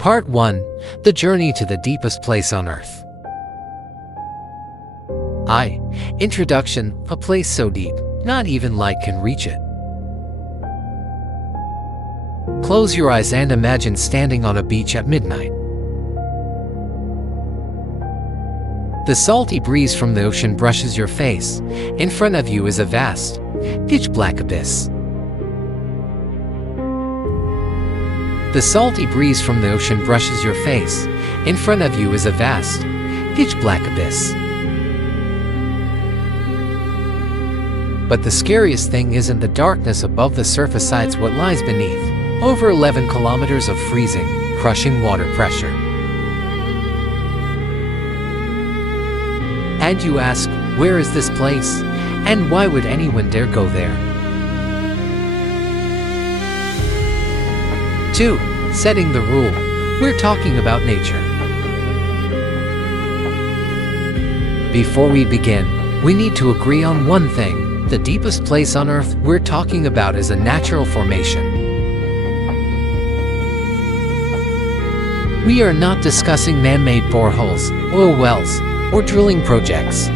Part 1. The Journey to the Deepest Place on Earth. Introduction. A place so deep, not even light can reach it. Close your eyes and imagine standing on a beach at midnight. The salty breeze from the ocean brushes your face. In front of you is a vast, pitch-black abyss. The salty breeze from the ocean brushes your face. In front of you is a vast, pitch-black abyss. But the scariest thing isn't the darkness above the surface, it's what lies beneath. Over 11 kilometers of freezing, crushing water pressure. And you ask, where is this place? And why would anyone dare go there? 2. Setting the rule. We're talking about nature. Before we begin, we need to agree on one thing. The deepest place on Earth we're talking about is a natural formation. We are not discussing man-made boreholes, oil wells, or drilling projects.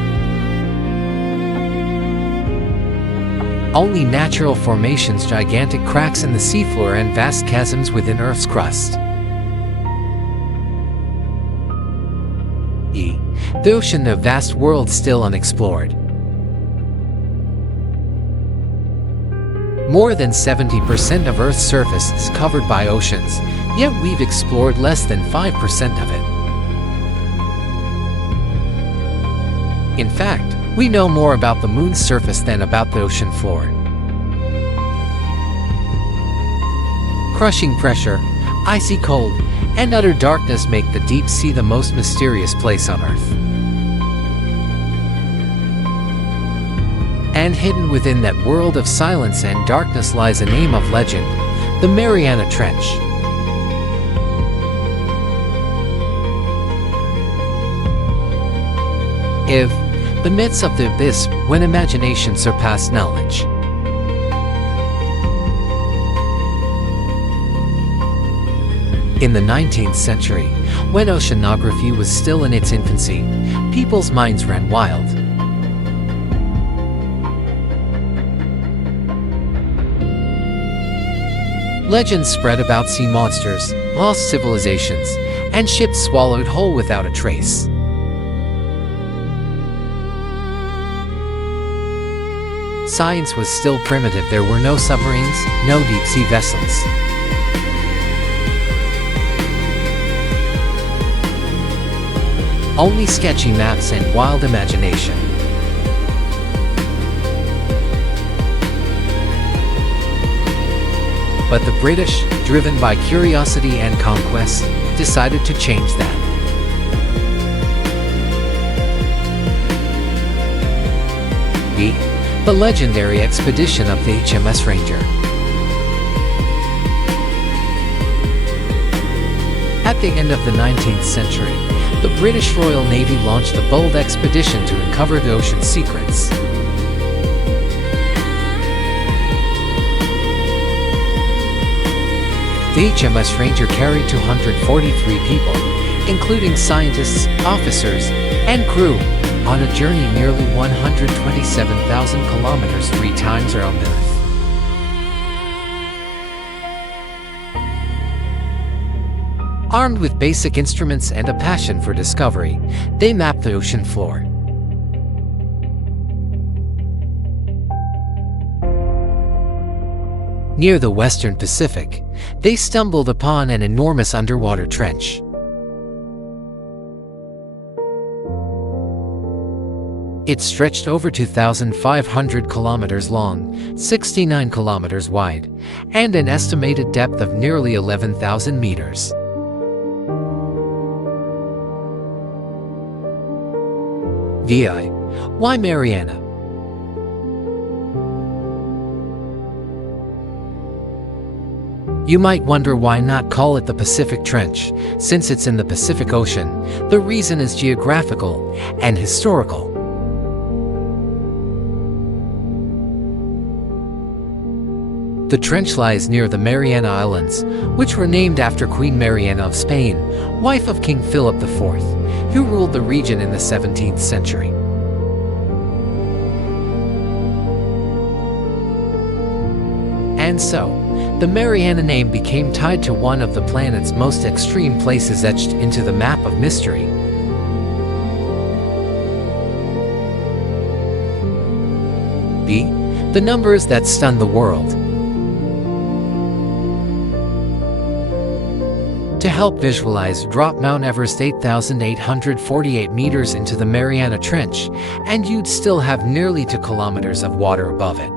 Only natural formations, gigantic cracks in the seafloor and vast chasms within Earth's crust. The ocean, a vast world still unexplored. More than 70% of Earth's surface is covered by oceans, yet we've explored less than 5% of it. In fact, we know more about the moon's surface than about the ocean floor. Crushing pressure, icy cold, and utter darkness make the deep sea the most mysterious place on Earth. And hidden within that world of silence and darkness lies a name of legend, the Mariana Trench. The myths of the abyss, when imagination surpassed knowledge. In the 19th century, when oceanography was still in its infancy, people's minds ran wild. Legends spread about sea monsters, lost civilizations, and ships swallowed whole without a trace. Science was still primitive. There were no submarines, no deep-sea vessels. Only sketchy maps and wild imagination. But the British, driven by curiosity and conquest, decided to change that. The legendary expedition of the HMS Ranger. At the end of the 19th century, the British Royal Navy launched a bold expedition to uncover the ocean's secrets. The HMS Ranger carried 243 people, including scientists, officers, and crew, on a journey nearly 127,000 kilometers, 3 times around Earth. Armed with basic instruments and a passion for discovery, they mapped the ocean floor. Near the Western Pacific, they stumbled upon an enormous underwater trench. It stretched over 2,500 kilometers long, 69 kilometers wide, and an estimated depth of nearly 11,000 meters. Why Mariana? You might wonder why not call it the Pacific Trench, since it's in the Pacific Ocean. The reason is geographical and historical. The trench lies near the Mariana Islands, which were named after Queen Mariana of Spain, wife of King Philip IV, who ruled the region in the 17th century. And so, the Mariana name became tied to one of the planet's most extreme places etched into the map of mystery. B. The numbers that stun the world. To help visualize, drop Mount Everest 8,848 meters into the Mariana Trench, and you'd still have nearly 2 kilometers of water above it.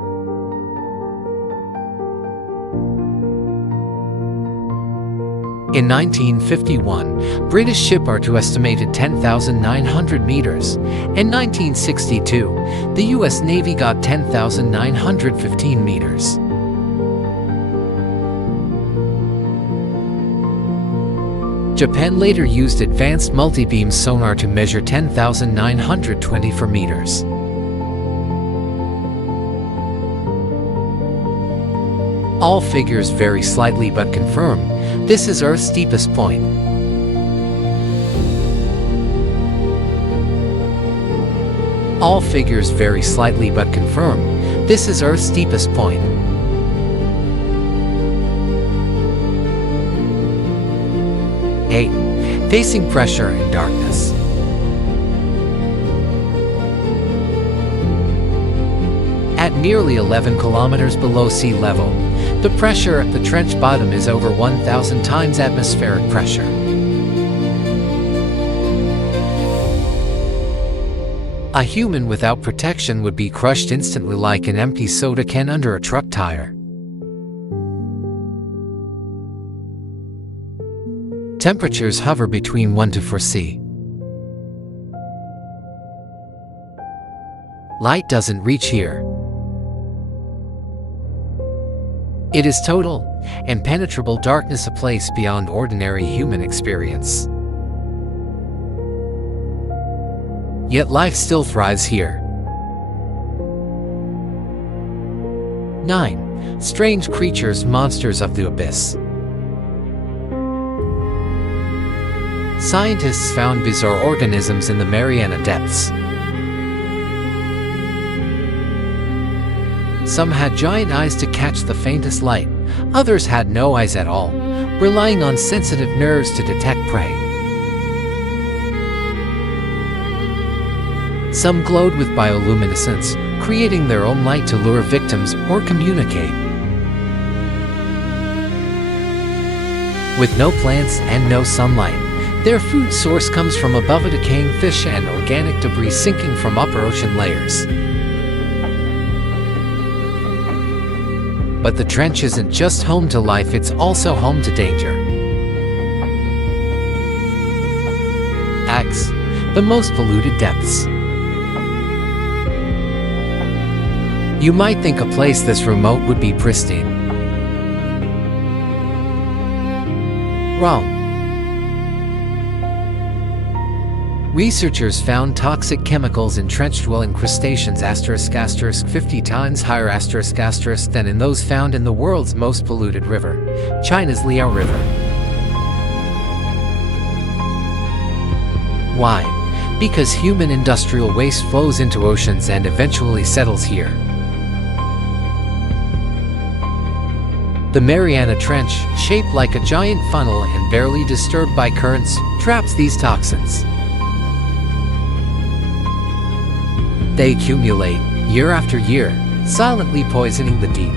In 1951, British ship art estimated 10,900 meters. In 1962, the US Navy got 10,915 meters. Japan later used advanced multi-beam sonar to measure 10,924 meters. All figures vary slightly but confirm this is Earth's deepest point. All figures vary slightly but confirm this is Earth's deepest point. A. Facing pressure and darkness. At nearly 11 kilometers below sea level, the pressure at the trench bottom is over 1,000 times atmospheric pressure. A human without protection would be crushed instantly like an empty soda can under a truck tire. Temperatures hover between 1 to 4 C. Light doesn't reach here. It is total, impenetrable darkness, a place beyond ordinary human experience. Yet life still thrives here. 9. Strange creatures, monsters of the abyss. Scientists found bizarre organisms in the Mariana depths. Some had giant eyes to catch the faintest light, others had no eyes at all, relying on sensitive nerves to detect prey. Some glowed with bioluminescence, creating their own light to lure victims or communicate. With no plants and no sunlight, their food source comes from above a decaying fish and organic debris sinking from upper ocean layers. But the trench isn't just home to life, it's also home to danger. X. The most polluted depths. You might think a place this remote would be pristine. Wrong. Researchers found toxic chemicals in trench-dwelling crustaceans *** 50 times higher ** than in those found in the world's most polluted river, China's Liao River. Why? Because human industrial waste flows into oceans and eventually settles here. The Mariana Trench, shaped like a giant funnel and barely disturbed by currents, traps these toxins. They accumulate, year after year, silently poisoning the deep.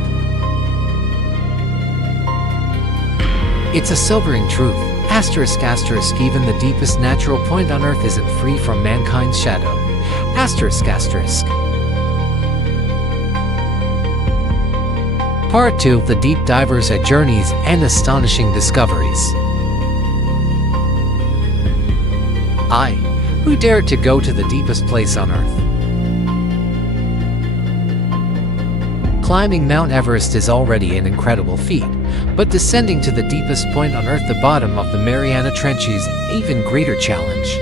It's a sobering truth, ***, even the deepest natural point on Earth isn't free from mankind's shadow. ***. Part 2 of The Deep Divers at Journeys and Astonishing Discoveries. I, who dared to go to the deepest place on Earth. Climbing Mount Everest is already an incredible feat, but descending to the deepest point on Earth, the bottom of the Mariana Trench, is an even greater challenge.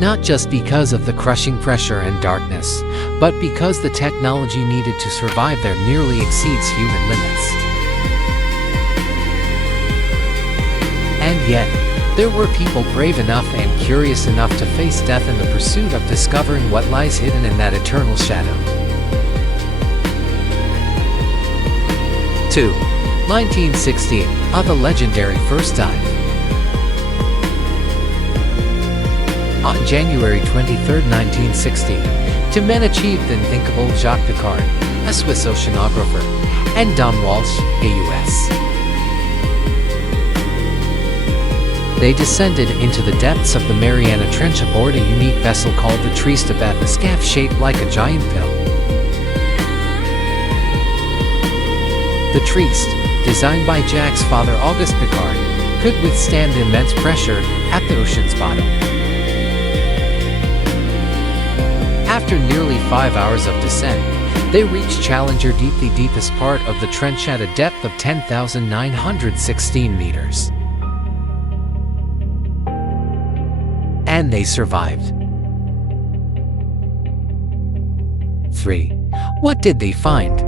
not just because of the crushing pressure and darkness, but because the technology needed to survive there nearly exceeds human limits. And yet, there were people brave enough and curious enough to face death in the pursuit of discovering what lies hidden in that eternal shadow. 2. 1960, the legendary first dive. On January 23, 1960, two men achieved the unthinkable: Jacques Piccard, a Swiss oceanographer, and Don Walsh, a U.S. They descended into the depths of the Mariana Trench aboard a unique vessel called the Trieste, a skiff shaped like a giant pill. The Trieste, designed by Jacques' father Auguste Piccard, could withstand immense pressure at the ocean's bottom. After nearly 5 hours of descent, they reached Challenger Deep, the deepest part of the trench at a depth of 10,916 meters. And they survived. 3. What did they find?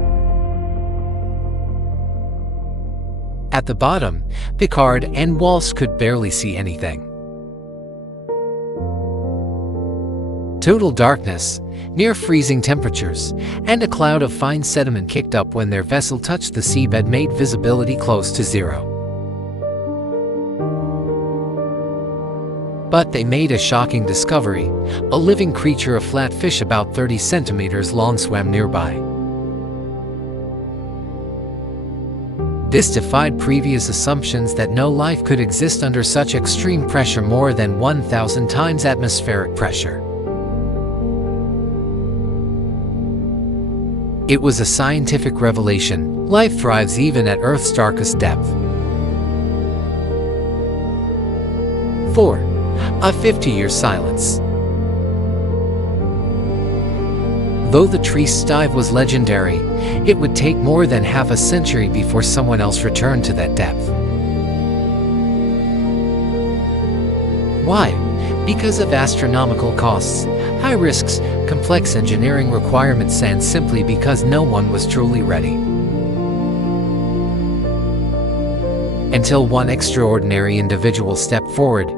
At the bottom, Piccard and Walsh could barely see anything. Total darkness, near freezing temperatures, and a cloud of fine sediment kicked up when their vessel touched the seabed made visibility close to zero. But they made a shocking discovery. A living creature, a flatfish about 30 centimeters long, swam nearby. This defied previous assumptions that no life could exist under such extreme pressure, more than 1,000 times atmospheric pressure. It was a scientific revelation. Life thrives even at Earth's darkest depth. 4. A 50-year silence. Though the Trieste dive was legendary, it would take more than half a century before someone else returned to that depth. Why? Because of astronomical costs, high risks, complex engineering requirements, and simply because no one was truly ready. Until one extraordinary individual stepped forward: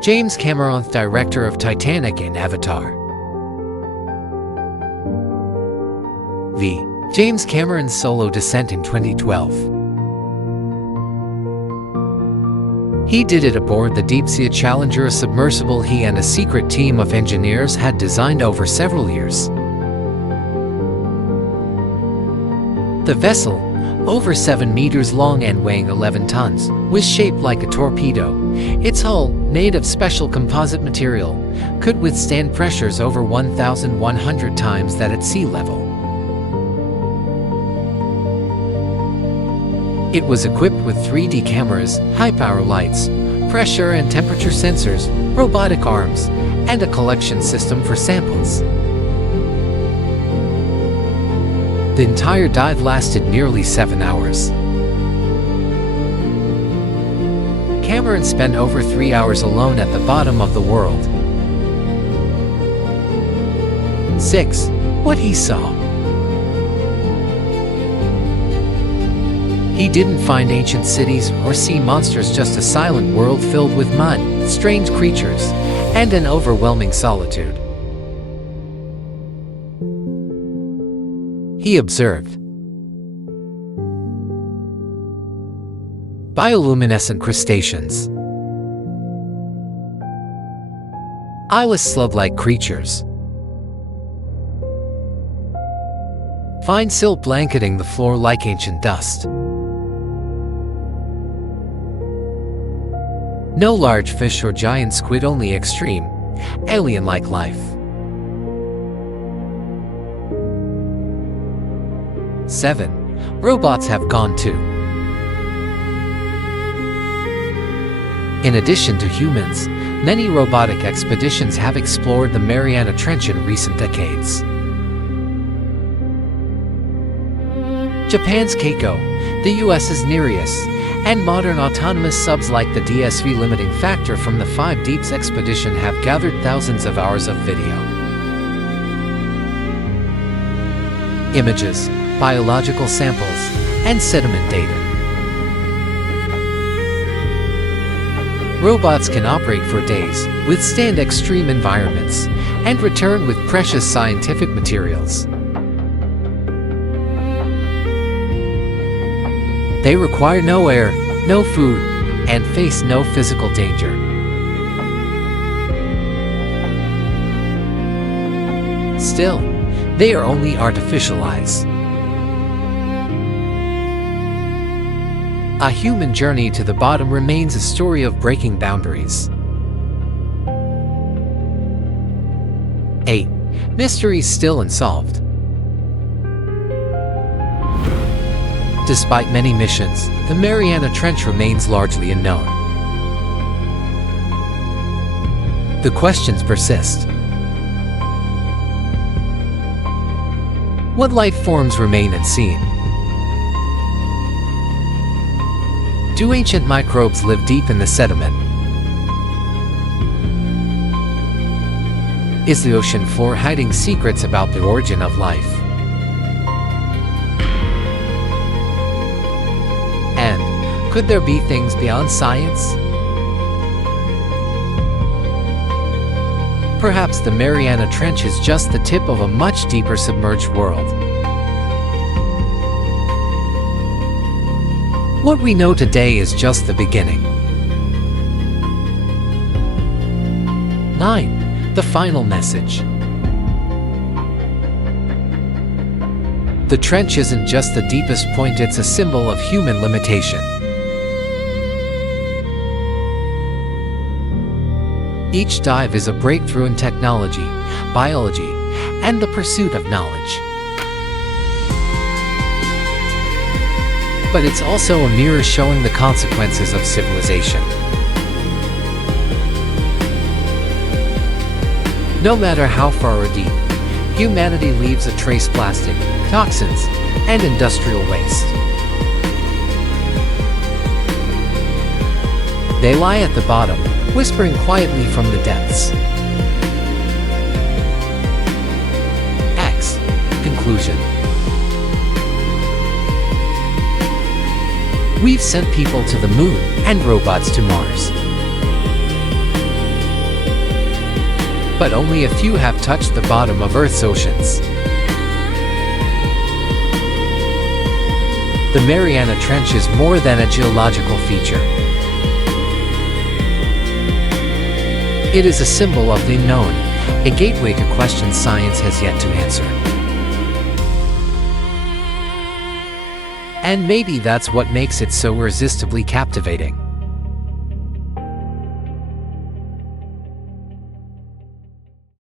James Cameron, director of Titanic and Avatar. V. James Cameron's solo descent in 2012. He did it aboard the deep-sea Challenger, a submersible he and a secret team of engineers had designed over several years. The vessel, over 7 meters long and weighing 11 tons, was shaped like a torpedo. Its hull, made of special composite material, could withstand pressures over 1,100 times that at sea level. It was equipped with 3D cameras, high-power lights, pressure and temperature sensors, robotic arms, and a collection system for samples. The entire dive lasted nearly 7 hours. Cameron spent over 3 hours alone at the bottom of the world. 6. What he saw. He didn't find ancient cities or sea monsters, just a silent world filled with mud, strange creatures, and an overwhelming solitude. He observed bioluminescent crustaceans, eyeless slug-like creatures, fine silt blanketing the floor like ancient dust. No large fish or giant squid, only extreme, alien-like life. 7. Robots have gone too. In addition to humans, many robotic expeditions have explored the Mariana Trench in recent decades. Japan's Keiko, the US's Nereus, and modern autonomous subs like the DSV limiting factor from the 5 Deeps expedition have gathered thousands of hours of video, images, biological samples, and sediment data. Robots can operate for days, withstand extreme environments, and return with precious scientific materials. They require no air, no food, and face no physical danger. Still, they are only artificial eyes. A human journey to the bottom remains a story of breaking boundaries. 8. Mysteries still unsolved. Despite many missions, the Mariana Trench remains largely unknown. The questions persist. What life forms remain unseen? Do ancient microbes live deep in the sediment? Is the ocean floor hiding secrets about the origin of life? And could there be things beyond science? Perhaps the Mariana Trench is just the tip of a much deeper submerged world. What we know today is just the beginning. 9. The final message. The trench isn't just the deepest point, it's a symbol of human limitation. Each dive is a breakthrough in technology, biology, and the pursuit of knowledge. But it's also a mirror showing the consequences of civilization. No matter how far or deep, humanity leaves a trace: plastic, toxins, and industrial waste. They lie at the bottom, whispering quietly from the depths. X. Conclusion. We've sent people to the moon and robots to Mars. But only a few have touched the bottom of Earth's oceans. The Mariana Trench is more than a geological feature. It is a symbol of the unknown, a gateway to questions science has yet to answer. And maybe that's what makes it so irresistibly captivating.